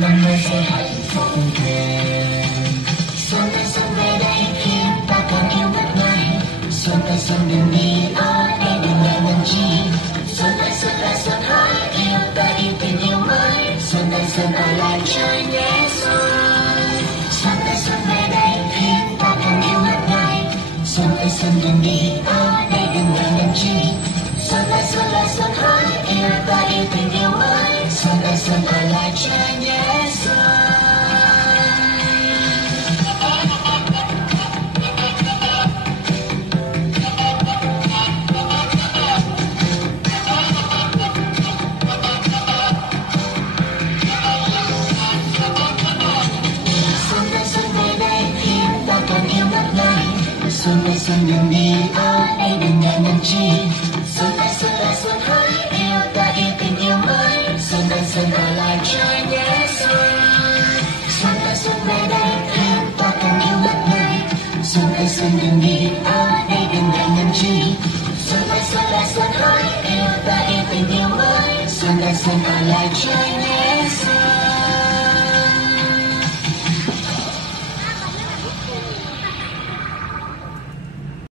năm mới sẽ hạnh phúc thêm. Xuân về đây khiến ta càng yêu mất ngày. Xuân đừng đi ở đây đừng ngại ngần chi. Xuân xuân hỡi yêu ta yêu tình yêu mới. Xuân ở lại trời nhé xuân. Xuân về đây khiến ta càng yêu mất ngày. Xuân đừng đi ở đây đừng ngại ngần chi. Xuân hỡi yêu ta yêu tình yêu mới. Xuân ở lại trời nhé xuân. Xuân đừng đi ở đây đừng ngại ngần chi. Xuân hỡi yêu ta yêu tình yêu mới. Xuân ở lại trời nhé xuân. Xuân về đây khiến ta càng yêu mất ngày. Xuân đừng đi ở đây đừng ngại ngần chi. Xuân hỡi yêu ta yêu tình yêu mới. Xuân ở lại trời nhé xuân.